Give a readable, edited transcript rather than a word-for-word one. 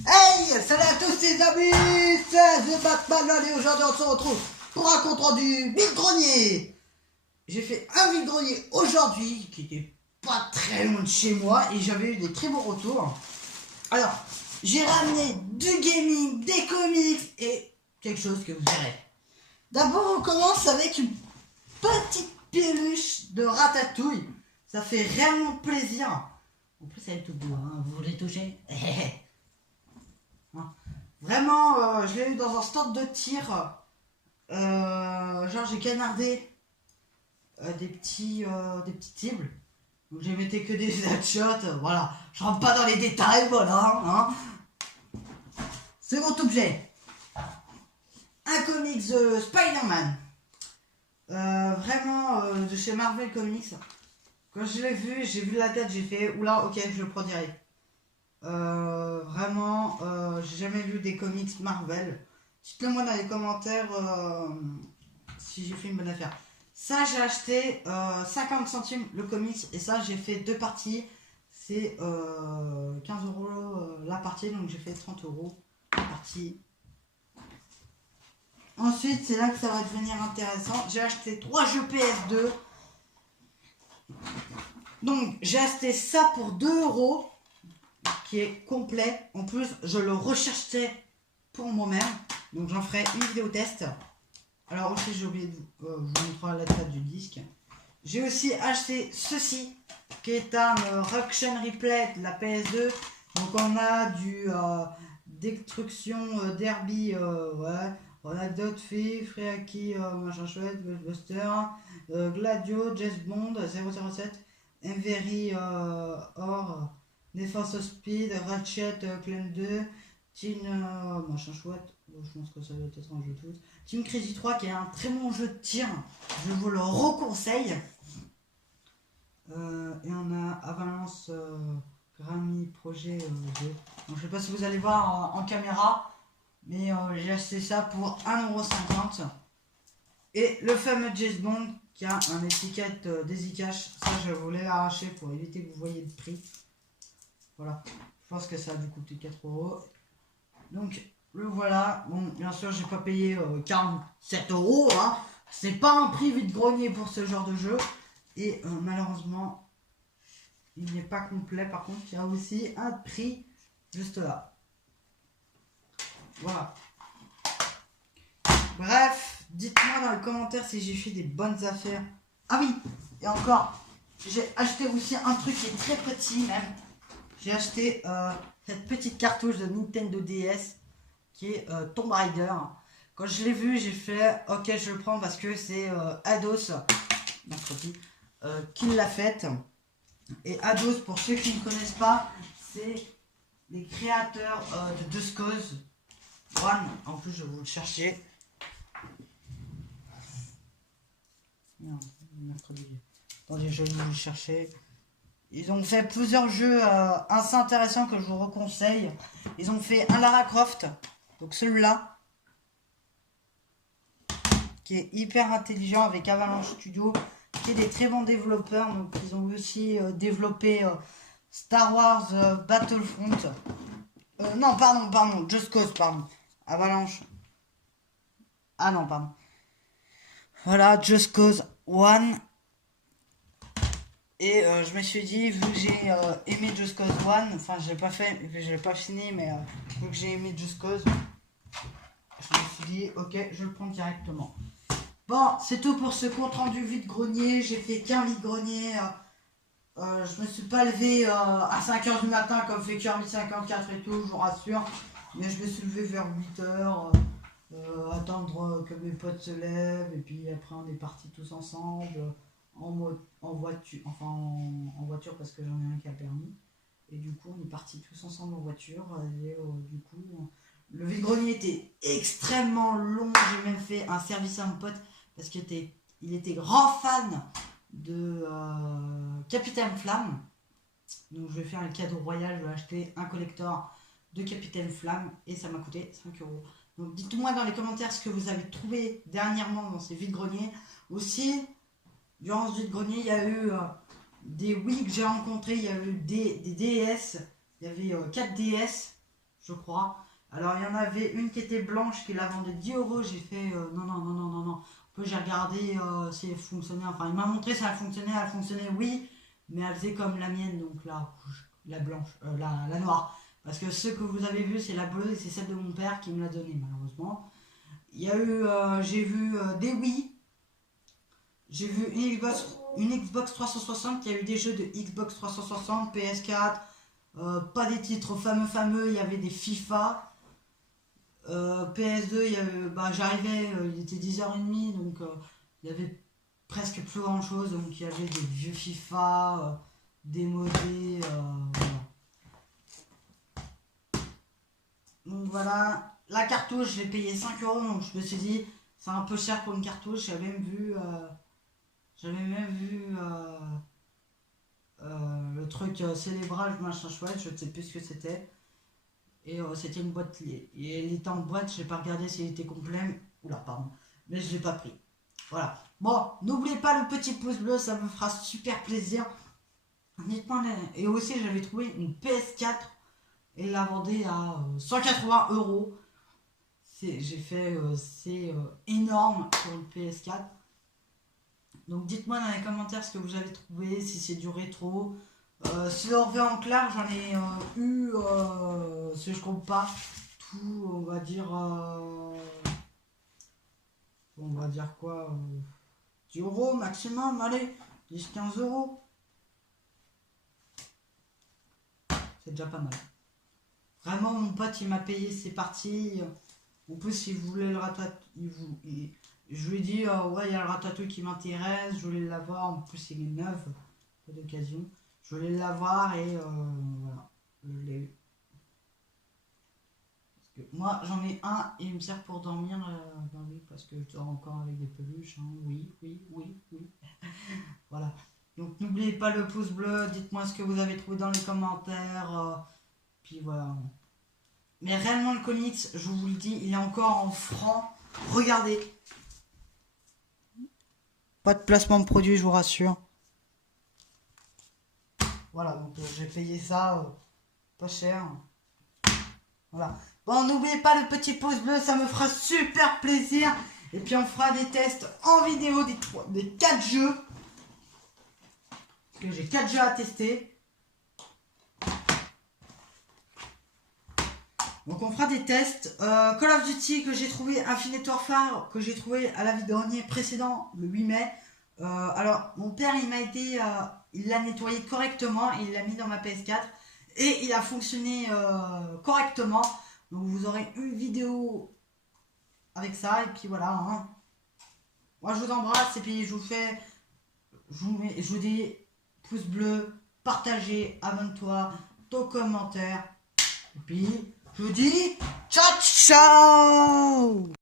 Hey, salut à tous les amis, c'est The Batman et aujourd'hui on se retrouve pour un compte rendu vide-grenier. J'ai fait un vide-grenier aujourd'hui qui était pas très loin de chez moi et j'avais eu des très bons retours. Alors, j'ai ramené du gaming, des comics et quelque chose que vous verrez. D'abord on commence avec une petite peluche de Ratatouille. Ça fait réellement plaisir. En plus elle est toute bleue, hein. Vous voulez toucher? Vraiment, je l'ai eu dans un stand de tir. Genre j'ai canardé des petites cibles. Donc j'ai mettais que des headshots. Voilà, je rentre pas dans les détails, voilà. Hein. Second objet. Un comics de Spider-Man. Vraiment de chez Marvel Comics. Quand je l'ai vu, j'ai vu la tête, j'ai fait oula, ok, je le prends direct. Vraiment, j'ai jamais lu des comics Marvel. Dites-le moi dans les commentaires si j'ai fait une bonne affaire. Ça, j'ai acheté 50 centimes le comics et ça, j'ai fait deux parties. C'est 15 € la partie, donc j'ai fait 30 € la partie. Ensuite, c'est là que ça va devenir intéressant. J'ai acheté 3 jeux PS2. Donc, j'ai acheté ça pour 2 € qui est complet. En plus, je le recherchais pour moi-même. Donc, j'en ferai une vidéo test. Alors aussi, j'ai oublié de vous montrer la tête du disque. J'ai aussi acheté ceci, qui est un Ruction Replay de la PS2. Donc, on a du Destruction Derby, ouais. On a Dotfee, Freaki, machin chouette, Ghostbuster, Gladio, Jess Bond, 007, Envery, Or, Defense Speed, Ratchet, Clan 2, Teen, machin chouette, je pense que ça doit être un jeu de foot. Team Crazy 3 qui est un très bon jeu de tir, je vous le reconseille. Et on a Avalanche Grammy Projet 2. Donc, je sais pas si vous allez voir en caméra, mais j'ai acheté ça pour 1,50 €. Et le fameux James Bond qui a un étiquette d'Easycash, ça je voulais l'arracher pour éviter que vous voyez le prix. Voilà, je pense que ça a dû coûter 4 €. Donc le voilà, bon bien sûr j'ai pas payé 47 €, hein. C'est pas un prix vide-grenier pour ce genre de jeu. Et malheureusement il n'est pas complet, par contre il y a aussi un prix juste là. Voilà. Bref, dites-moi dans les commentaires si j'ai fait des bonnes affaires. Ah oui, et encore, j'ai acheté aussi un truc qui est très petit même. J'ai acheté cette petite cartouche de Nintendo DS qui est Tomb Raider. Quand je l'ai vu, j'ai fait ok, je le prends parce que c'est Ados, qui l'a faite. Et Ados, pour ceux qui ne connaissent pas, c'est les créateurs de Just Cause 1. En plus, je vais vous le chercher. Mercredi. Attendez, je vais vous le chercher. Ils ont fait plusieurs jeux assez intéressants que je vous reconseille. Ils ont fait un Lara Croft, donc celui-là, qui est hyper intelligent avec Avalanche Studio, qui est des très bons développeurs. Donc ils ont aussi développé Star Wars Battlefront. Non, pardon, Just Cause, pardon. Avalanche. Ah non, pardon. Voilà, Just Cause 1. Et je me suis dit, vu que j'ai aimé Just Cause 1, enfin je l'ai pas fini, mais vu que j'ai aimé Just Cause, je me suis dit, ok, je le prends directement. Bon, c'est tout pour ce compte rendu vide-grenier. J'ai fait qu'un vide-grenier. Je me suis pas levé à 5 h du matin comme fait Kirby 54 et tout, je vous rassure. Mais je me suis levé vers 8 h. Attendre que mes potes se lèvent et puis après on est partis tous ensemble en voiture, enfin en voiture parce que j'en ai un qui a permis, et du coup on est partis tous ensemble en voiture et du coup le vide-grenier était extrêmement long. J'ai même fait un service à mon pote parce qu'il était grand fan de Capitaine Flamme, donc je vais faire un cadeau royal, je vais acheter un collector de Capitaine Flamme et ça m'a coûté 5 €. Donc dites-moi dans les commentaires ce que vous avez trouvé dernièrement dans ces vides-greniers. Aussi, durant ce vide-grenier, il y a eu des Wii que j'ai rencontrés, il y a eu des DS, il y avait 4 DS. je crois. Alors, il y en avait une qui était blanche, qui la vendait 10 euros. J'ai fait non, non, non, non, non, non. Après, j'ai regardé si elle fonctionnait. Enfin, il m'a montré si elle fonctionnait, oui. Mais elle faisait comme la mienne, donc la rouge, la blanche, la noire. Parce que ce que vous avez vu, c'est la bleue et c'est celle de mon père qui me l'a donnée, malheureusement. Il y a eu, j'ai vu des Wii. J'ai vu une Xbox 360 qui a eu des jeux de Xbox 360, PS4, pas des titres fameux, il y avait des FIFA. PS2, j'arrivais, il était 10h30, donc il y avait presque plus grand chose. Donc il y avait des vieux FIFA, démodés. Voilà. Donc voilà, la cartouche, je l'ai payé 5 euros, donc je me suis dit, c'est un peu cher pour une cartouche. Le truc célébrage, machin chouette, je ne sais plus ce que c'était. Et c'était une boîte clé. Et elle était en boîte, je n'ai pas regardé s'il était complet. Oula, pardon. Mais je ne l'ai pas pris. Voilà. Bon, n'oubliez pas le petit pouce bleu, ça me fera super plaisir. Dites-moi, et aussi j'avais trouvé une PS4 et la vendait à 180 euros. J'ai fait, c'est énorme pour une PS4. Donc dites-moi dans les commentaires ce que vous avez trouvé, si c'est du rétro. Si on revient en clair, j'en ai eu, si je compte pas, tout, on va dire quoi, 10 euros maximum, allez, 10-15 euros. C'est déjà pas mal. Vraiment, mon pote, il m'a payé, c'est parti. En plus, il voulait le ratatouille. Je lui ai dit, ouais, il y a le ratatouille qui m'intéresse, je voulais l'avoir. En plus, il est neuf, pas d'occasion. Je voulais l'avoir et voilà, je l'ai eu. Parce que moi, j'en ai un et il me sert pour dormir. Ben oui, parce que je dors encore avec des peluches. Hein. Oui, oui, oui, oui. Voilà. Donc, n'oubliez pas le pouce bleu. Dites-moi ce que vous avez trouvé dans les commentaires. Puis voilà. Mais réellement, le comics, je vous le dis, il est encore en francs. Regardez. Pas de placement de produit, je vous rassure. Voilà, donc j'ai payé ça pas cher. Voilà. Bon, n'oubliez pas le petit pouce bleu, ça me fera super plaisir. Et puis on fera des tests en vidéo des 4 jeux. Parce que j'ai 4 jeux à tester. Donc on fera des tests. Call of Duty que j'ai trouvé, Infinite Warfare que j'ai trouvé à la vidéo précédent, le 8 mai. Alors mon père il m'a aidé, il l'a nettoyé correctement et il l'a mis dans ma PS4 et il a fonctionné correctement. Donc vous aurez une vidéo avec ça et puis voilà. Hein. Moi je vous embrasse et puis je vous dis pouce bleu, partagez, abonne-toi, ton commentaire et puis je vous dis ciao ciao.